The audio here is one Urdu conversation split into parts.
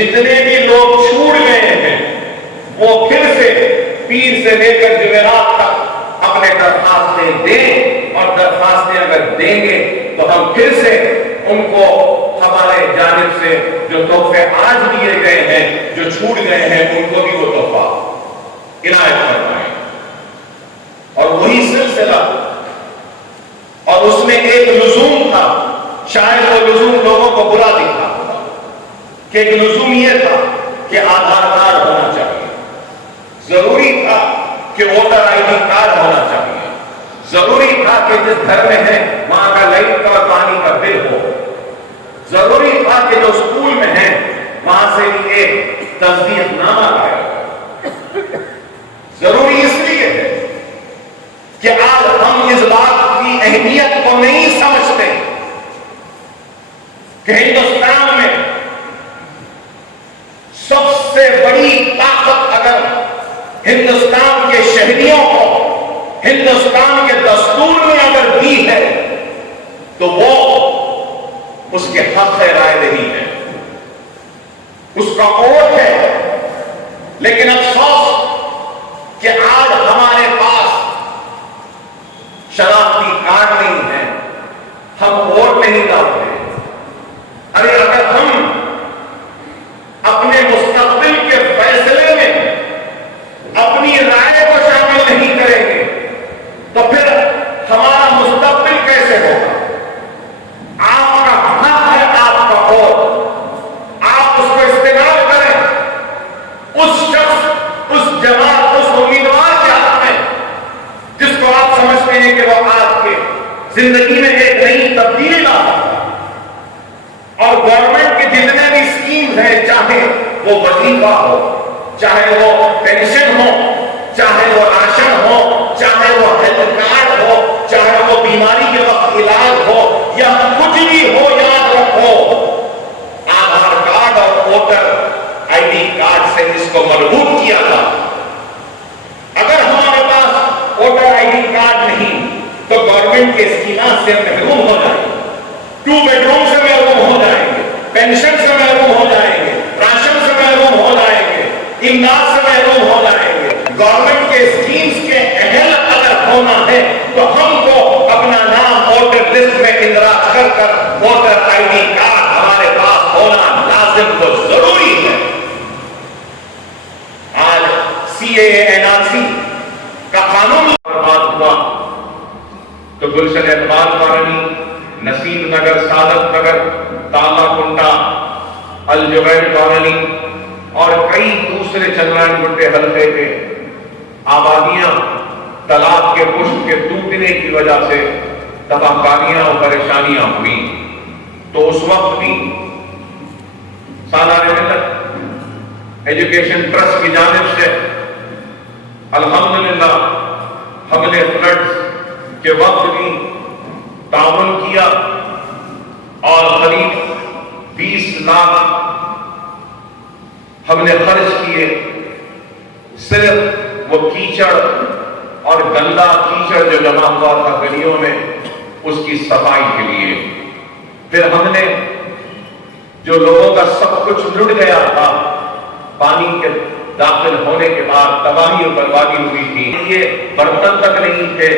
جتنے بھی لوگ چھوٹ گئے ہیں وہ پھر سے پیر سے لے کر جمعرات تک اپنے درخواستیں دیں، اور درخواستیں اگر دیں گے تو ہم پھر سے ان کو ہمارے جانب سے جو تحفے آج دیے گئے ہیں، جو چھوٹ گئے ہیں، ان کو بھی وہ تحفہ عنایت فرمائیں۔ اور وہی سلسلہ، اور اس میں ایک لزوم تھا، شاید وہ لزوم لوگوں کو برا دکھا کہ ایک لزوم یہ تھا کہ آدھار کارڈ ہونا چاہیے، ضروری تھا کہ ووٹر آئی ڈی کارڈ ہونا چاہیے، ضروری تھا کہ جس گھر میں ہے وہاں کا لائٹ کا اور پانی کا بل ہو، ضروری تھا کہ جو اسکول میں ہے وہاں سے بھی ایک تصدیق نامہ آیا۔ ضروری اس لیے ہے کہ آج ہم اس بات کی اہمیت کو نہیں سمجھتے کہ ہندوستان میں سب سے بڑی طاقت اگر ہندوستان کے شہریوں کو ہندوستان کے دستور میں اگر دی ہے تو وہ اس کے حق رائے نہیں ہے، اس کا ووٹ ہے۔ لیکن افسوس کہ آج ہمارے پاس شناختی کارڈ نہیں ہے، ہم ووٹ نہیں ڈالتے۔ ارے اگر ہم اپنے مستقبل کے فیصلے میں اپنی رائے کو شامل نہیں کریں گے تو پھر ہمارا مستقبل کیسے ہوگا؟ آپ کا حق ہے آپ کا ووٹ، آپ اس کو استعمال کریں اس شخص، اس جماعت، اس امیدوار کے حق میں جس کو آپ سمجھتے ہیں کہ وہ آپ کے زندگی میں ایک نئی تبدیلی لا سکتا ہے۔ اور گورنمنٹ کے جتنے بھی اسکیمز ہیں، چاہے وہ وظیفہ ہو، چاہے وہ پینشن ہو، چاہے وہ راشن ہو، چاہے وہ ہیلتھ کارڈ ہو، چاہے وہ بیماری کے وقت علاج ہو، یا کچھ بھی ہو، یاد رکھو آدھار کارڈ اور ووٹر آئی ڈی کارڈ سے اس کو مربوط کیا تھا۔ اگر ہمارے پاس ووٹر آئی ڈی کارڈ نہیں تو گورنمنٹ کے اسکیمات سے محروم ہو جائیں گے، 2 بیڈروم سے محروم ہو جائیں گے، پینشن سے محروم ہو جائیں گے، راشن سے محروم ہو جائیں گے، امداد سے محروم ہو جائیں گے۔ گورنمنٹ کے اسکیمز کے اہل اگر ہونا ہے تو ہم کو اپنا نام ووٹر لسٹ میں اندراج کر کر ووٹر آئی ڈی کارڈ ہمارے پاس ہونا لازم و ضروری ہے۔ آج سی اے این آر سی کا قانون برباد ہوا تو گلشن اقبال کالونی، نصیب نگر، سعادت نگر، تالا کنڈا، الجویل کالونی اور کئی دوسرے چندرائن گنڈے حلقے کے آبادیاں تالاب کے پشت کے ٹوٹنے کی وجہ سے تباہ کاریاں اور پریشانیاں ہوئی۔ تو اس وقت بھی سالار ملت ایجوکیشن ٹرسٹ کی جانب سے الحمدللہ ہم نے فلڈز کے وقت بھی تعاون کیا اور قریب 20 لاکھ ہم نے خرچ کیے صرف وہ کیچڑ اور گندا کیچڑ جو جمع ہوا تھا گلیوں میں اس کی صفائی کے لیے۔ پھر ہم نے جو لوگوں کا سب کچھ لٹ گیا تھا پانی کے داخل ہونے کے بعد، تباہی اور بربادی ہوئی تھی، یہ برتن تک نہیں تھے،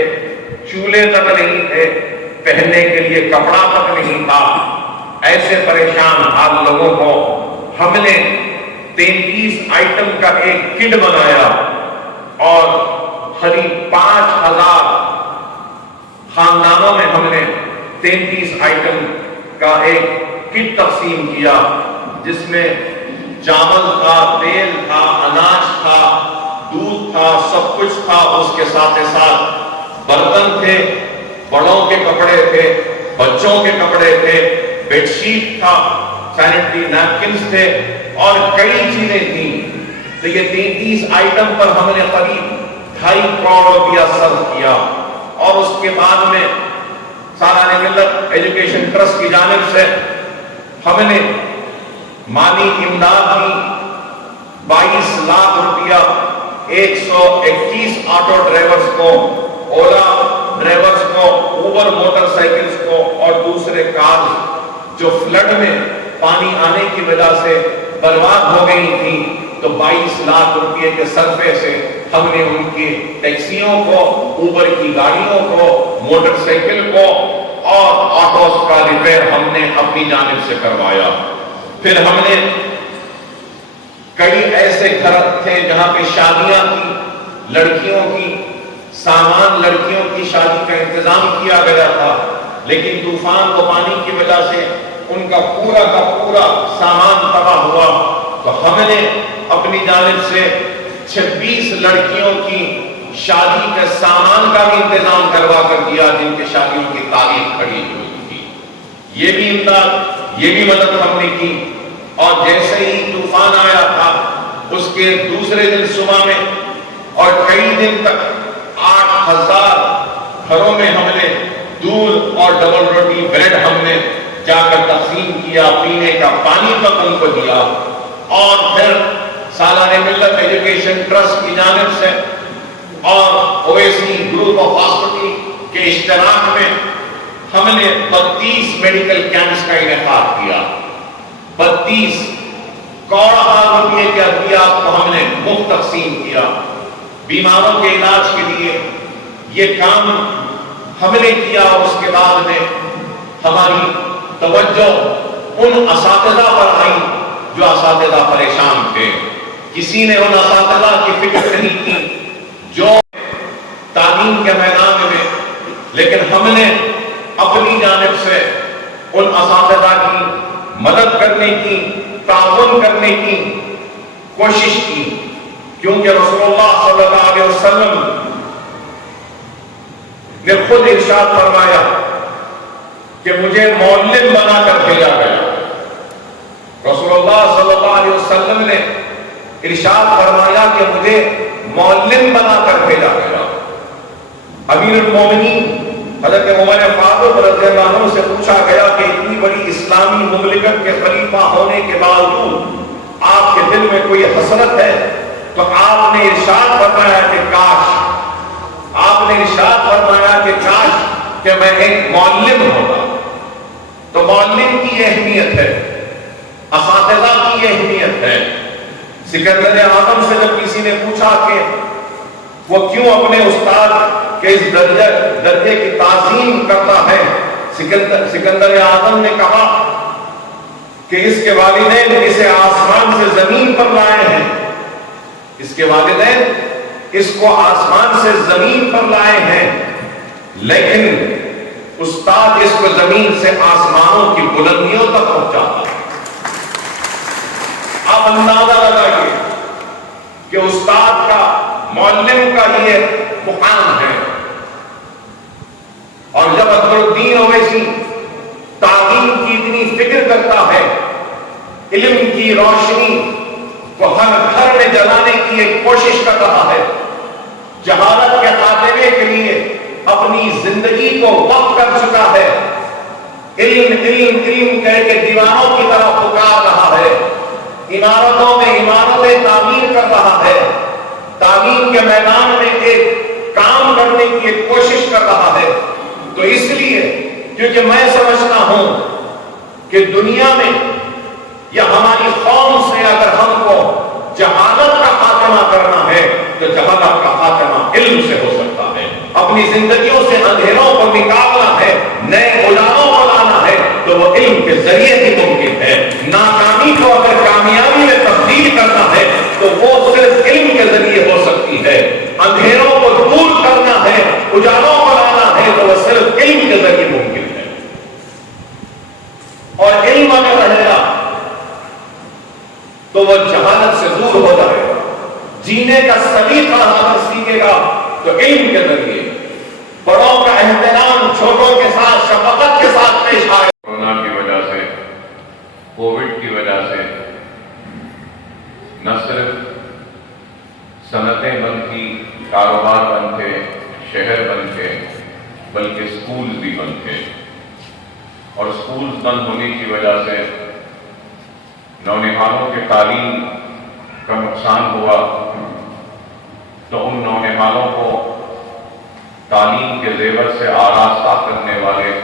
چولہے تک نہیں تھے، پہننے کے لیے کپڑا تک نہیں تھا، ایسے پریشان حال لوگوں کو ہم نے 33 آئٹم کا ایک کٹ بنایا اور قریب 5000 خاندانوں میں ہم نے 33 آئٹم کا ایک کٹ تقسیم کیا، جس میں چاول تھا، تیل تھا، اناج تھا، دودھ تھا، سب کچھ تھا۔ اس کے ساتھ ساتھ برتن تھے، بڑوں کے کپڑے تھے، بچوں کے کپڑے تھے، بیڈ شیٹ تھا، سینیٹری نیپکنز تھے اور کئی چیزیں تھیں۔ تو یہ 33 آئٹم پر ہم نے قریب 2.5 کروڑ روپیہ صرف کیا۔ اور اس کے بعد میں سالانہ ملت ایجوکیشن ٹرسٹ کی جانب سے ہم نے مالی امداد دی 22 لاکھ روپیہ 121 آٹو ڈرائیورز کو، اولا ڈرائیورز کو، اوبر موٹر سائیکلز کو اور دوسرے کار جو فلڈ میں پانی آنے کی وجہ سے برباد ہو گئی تھی تو 22 لاکھ روپے کے صرفے سے ہم نے ان کی ٹیکسیوں کو، اوبر کی گاڑیوں کو، موٹر سائیکل کو اور آٹوز کا ریپیئر ہم نے اپنی جانب سے کروایا۔ پھر ہم نے کئی ایسے گھر تھے جہاں پہ شادیاں کی، لڑکیوں کی سامان، لڑکیوں کی شادی کا انتظام کیا گیا تھا، لیکن طوفان و پانی کی وجہ سے ان کا پورا سامان تباہ ہوا، تو ہم نے اپنی جانب سے 26 لڑکیوں کی شادی کے سامان کا بھی انتظام کروا کر دیا جن کے شادیوں کی تاریخ کھڑی ہوئی تھی۔ یہ بھی امداد، یہ بھی مدد ہم نے کی۔ اور جیسے ہی طوفان آیا تھا اس کے دوسرے دن صبح میں اور کئی دن تک 8000 گھروں میں ہم نے دودھ اور ڈبل روٹی بریڈ ہم نے جا کر تقسیم کیا، پینے کا پانی تک ان کو دیا۔ اور پھر سالانہ ملت ایجوکیشن ٹرسٹ کی جانب سے اور اویسی گروپ آف ہاسپٹل کے اشتراک میں ہم نے 32 میڈیکل کیمپس کا انعقاد کیا۔ 32 کروڑ روپے کے ادویات کو ہم نے مفت تقسیم کیا بیماروں کے علاج کے لیے۔ یہ کام ہم نے کیا اور اس کے بعد میں ہماری توجہ ان اساتذہ پر آئی جو اساتذہ پریشان تھے۔ کسی نے ان اساتذہ کی فکر نہیں کی جو تعلیم کے میدان میں، لیکن ہم نے اپنی جانب سے ان اساتذہ کی مدد کرنے کی، تعاون کرنے کی کوشش کی، کیونکہ رسول اللہ صلی اللہ علیہ وسلم نے خود ارشاد فرمایا کہ مجھے معلم بنا کر بھیجا گیا۔ رسول اللہ صلی اللہ علیہ وسلم نے ارشاد فرمایا کہ مجھے معلم بنا کر بھیجا گیا۔ امیر المومنین حضرت عمر فاروق رضی اللہ عنہ سے پوچھا گیا کہ اتنی بڑی اسلامی مملکت کے خلیفہ ہونے کے باوجود آپ کے دل میں کوئی حسرت ہے؟ تو آپ نے ارشاد فرمایا کہ کاش کہ میں ایک معلم ہوتا۔ تو معلم کی اہمیت ہے، اساتذہ کی اہمیت ہے۔ سکندر اعظم سے جب کسی نے پوچھا کہ وہ کیوں اپنے استاد کے اس درجے کی تعظیم کرتا ہے، سکندر اعظم نے کہا کہ اس کے والدین اسے آسمان سے زمین پر لائے ہیں، اس کے والدین اس کو آسمان سے زمین پر لائے ہیں، لیکن استاد اس کو زمین سے آسمانوں کی بلندیوں تک پہنچاتا ہے۔ آپ اندازہ لگائیے کہ استاد کا، معلم کا یہ مقام ہے۔ اور جب اکبر الدین اویسی تعلیم کی اتنی فکر کرتا ہے، علم کی روشنی کو ہر گھر میں جلانے کی ایک کوشش کر رہا ہے، جہالت کے خاتمے کے لیے اپنی زندگی کو وقف کر چکا ہے، علم علم علم کہہ کے دیوانوں کی طرح پکار رہا ہے، عمارتوں میں عمارتیں تعمیر کر رہا ہے، تعلیم کے میدان میں ایک کام کرنے کی ایک کوشش کر رہا ہے، تو اس لیے کیونکہ میں سمجھتا ہوں کہ دنیا میں یا ہماری قوم سے اگر ہم کو جہالت کا خاتمہ کرنا ہے تو جہالت کا خاتمہ علم سے ہو سکتا ہے۔ اپنی زندگیوں سے اندھیروں کو نکالنا ہے، نئے اجالوں کو لانا ہے تو وہ علم کے ذریعے ہی ممکن ہے۔ ناکامی کو اگر کامیابی میں تبدیل کرنا ہے تو وہ صرف علم کے ذریعے ہو سکتی ہے۔ اندھیروں کو دور کرنا ہے، اجالوں کو لانا ہے تو وہ صرف علم کے ذریعے ممکن ہے۔ اور علم اگر رہے گا تو وہ جہالت سے دور ہو جائے گا۔ جینے کا سلیقہ اگر سیکھے گا تو علم کے ذریعے بڑوں کا احترام چھوٹوں کے ساتھ شفقت کے ساتھ پیش آئے۔ کورونا کی وجہ سے، کووڈ کی وجہ سے نہ صرف صنعتیں بند تھی، کاروبار بند تھے، شہر بند تھے، بلکہ سکول بھی بند تھے۔ اور سکول بند ہونے کی وجہ سے نونہالوں کے تعلیم کا نقصان ہوا، تو ان نونہالوں کو تعلیم کے زیور سے آراستہ کرنے والے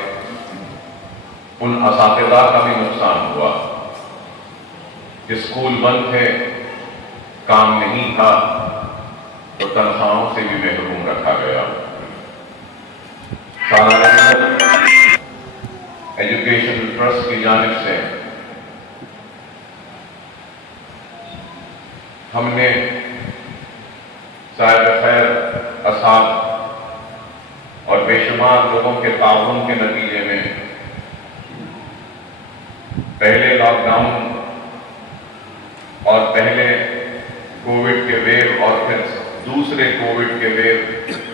ان اساتذہ کا بھی نقصان ہوا۔ اسکول بند تھے، کام نہیں تھا، تو تنخواہوں سے بھی محروم رکھا گیا۔ سالانہ ایجوکیشن ٹرسٹ کی جانب سے ہم نے صاحب خیر اساتذہ اور بے شمار لوگوں کے تعاون کے نتیجے میں پہلے لاک ڈاؤن اور پہلے کووڈ کے ویو اور پھر دوسرے کووڈ کے ویو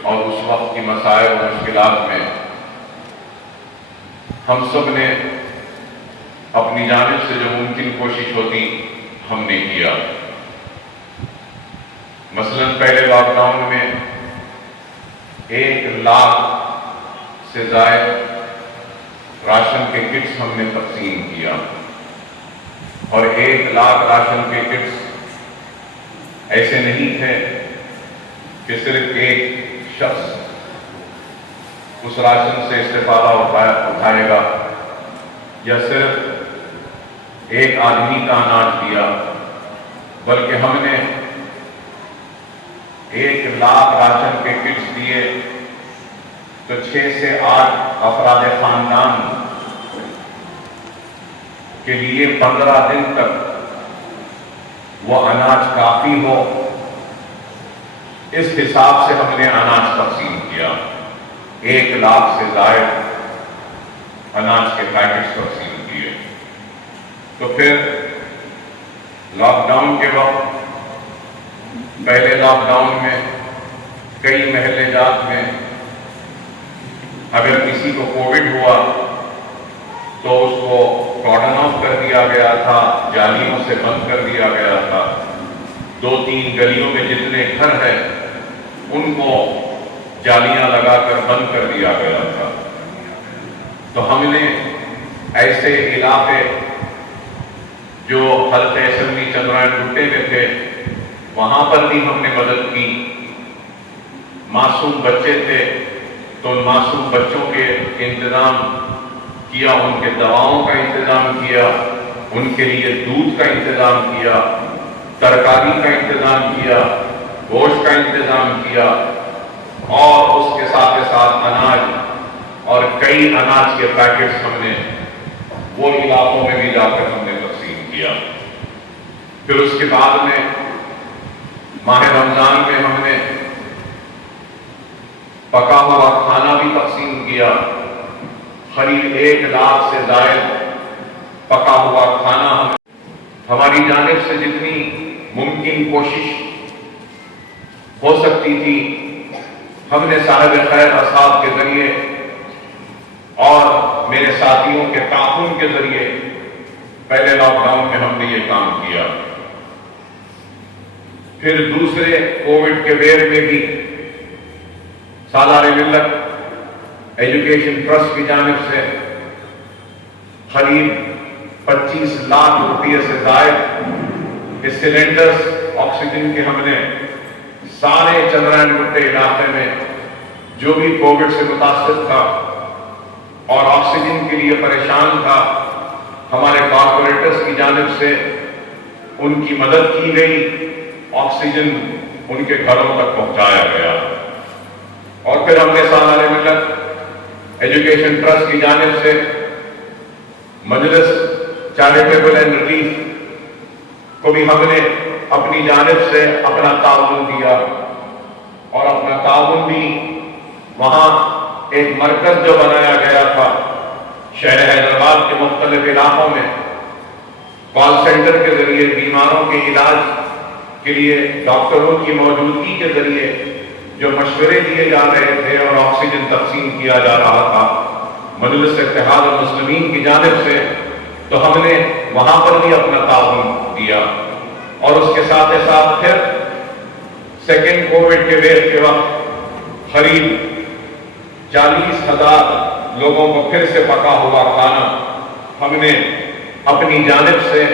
اور اس وقت کی مسائل اور مشکلات میں ہم سب نے اپنی جانب سے جو ممکن کوشش ہوتی ہم نے کیا۔ مثلاً پہلے لاک ڈاؤن میں 1 لاکھ سے زائد راشن کے کٹس ہم نے تقسیم کیا، اور 1 لاکھ راشن کے کٹس ایسے نہیں تھے کہ صرف ایک شخص اس راشن سے استفادہ اٹھائے گا یا صرف ایک آدمی کا اناج دیا، بلکہ ہم نے 1 لاکھ راشن کے کٹس دیے تو 6 سے 8 افراد خاندان کے لیے 15 دن تک وہ اناج کافی ہو، اس حساب سے ہم نے اناج تقسیم کیا۔ 1 لاکھ سے زائد اناج کے پیکٹس تقسیم کیے۔ تو پھر لاک ڈاؤن کے وقت پہلے لاک ڈاؤن میں کئی محلے جات میں اگر کسی کو کووڈ ہوا تو اس کو کارڈن آف کر دیا گیا تھا، جالیوں سے بند کر دیا گیا تھا۔ 2-3 گلیوں میں جتنے گھر ہیں ان کو جالیاں لگا کر بند کر دیا گیا تھا۔ تو ہم نے ایسے علاقے جو حلقہ اسمبلی چندرائن گٹے میں تھے وہاں پر بھی ہم نے مدد کی۔ معصوم بچے تھے تو ان معصوم بچوں کے انتظام کیا، ان کے دواؤں کا انتظام کیا، ان کے لیے دودھ کا انتظام کیا، ترکاری کا انتظام کیا، گوشت کا انتظام کیا، اور اس کے ساتھ ساتھ اناج اور کئی اناج کے پیکٹس ہم نے وہ علاقوں میں بھی جا کر ہم نے تقسیم کیا۔ پھر اس کے بعد میں ماہ رمضان میں ہم نے پکا ہوا کھانا بھی تقسیم کیا۔ قریب 1 لاکھ سے زائد پکا ہوا کھانا ہماری جانب سے جتنی ممکن کوشش ہو سکتی تھی ہم نے صاحب خیر اساتذہ کے ذریعے اور میرے ساتھیوں کے تعاون کے ذریعے پہلے لاک ڈاؤن میں ہم نے یہ کام کیا۔ پھر دوسرے کووڈ کے ویو میں بھی سالار ملت ایجوکیشن ٹرسٹ کی جانب سے قریب 25 لاکھ روپے سے زائد کے سلنڈرز آکسیجن کے ہم نے سارے چندرائن گٹے علاقے میں جو بھی کووڈ سے متاثر تھا اور آکسیجن کے لیے پریشان تھا، ہمارے کارپوریٹرز کی جانب سے ان کی مدد کی گئی، آکسیجن ان کے گھروں تک پہنچایا گیا۔ اور پھر ہم نے سالار ملت ایجوکیشن ٹرسٹ کی جانب سے مجلس چیریٹیبل اینڈ ریلیف کو بھی ہم نے اپنی جانب سے اپنا تعاون دیا، اور اپنا تعاون بھی وہاں ایک مرکز جو بنایا گیا تھا شہر حیدرآباد کے مختلف علاقوں میں، کال سینٹر کے ذریعے بیماروں کے علاج کے لیے ڈاکٹروں کی موجودگی کے ذریعے جو مشورے دیے جا رہے تھے اور آکسیجن تقسیم کیا جا رہا تھا مجلس اتحاد المسلمین کی جانب سے، تو ہم نے وہاں پر بھی اپنا تعاون دیا۔ اور اس کے ساتھ ساتھ پھر سیکنڈ کووڈ کے ویو کے وقت قریب 40,000 لوگوں کو پھر سے پکا ہوا کھانا ہم نے اپنی جانب سے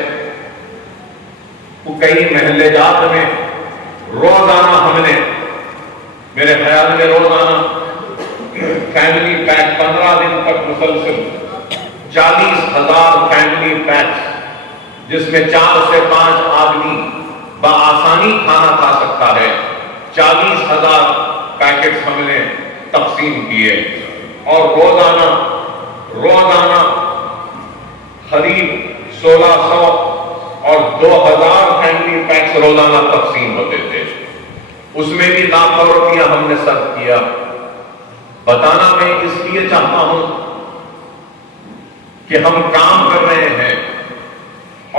کئی محلے جات میں روزانہ ہم نے، میرے خیال میں روزانہ فیملی پیک 15 دن تک مسلسل 40,000 فیملی پیکس جس میں 4 سے 5 آدمی بآسانی کھانا کھا سکتا ہے، 40,000 پیکٹس ہم نے تقسیم کیے، اور روزانہ قریب 1600 اور 2000 فیملی پیکس روزانہ تقسیم ہوتے تھے۔ اس میں بھی لاکھوں روپیہ ہم نے صرف کیا۔ بتانا میں اس لیے چاہتا ہوں کہ ہم کام کر رہے ہیں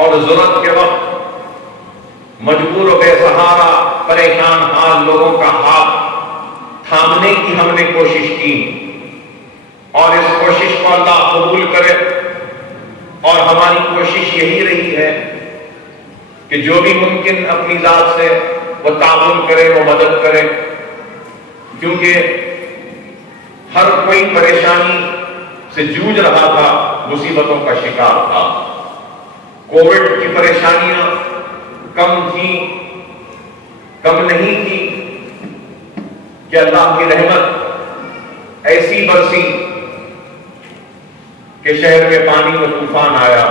اور ضرورت کے وقت مجبور و بے سہارا پریشان حال لوگوں کا ہاتھ تھامنے کی ہم نے کوشش کی، اور اس کوشش کو اللہ قبول کرے۔ اور ہماری کوشش یہی رہی ہے کہ جو بھی ممکن اپنی ذات سے وہ تعاون کرے، وہ مدد کرے، کیونکہ ہر کوئی پریشانی سے جوجھ رہا تھا، مصیبتوں کا شکار تھا۔ کووڈ کی پریشانیاں کم نہیں تھی کہ اللہ کی رحمت ایسی برسی کہ شہر میں پانی و طوفان آیا،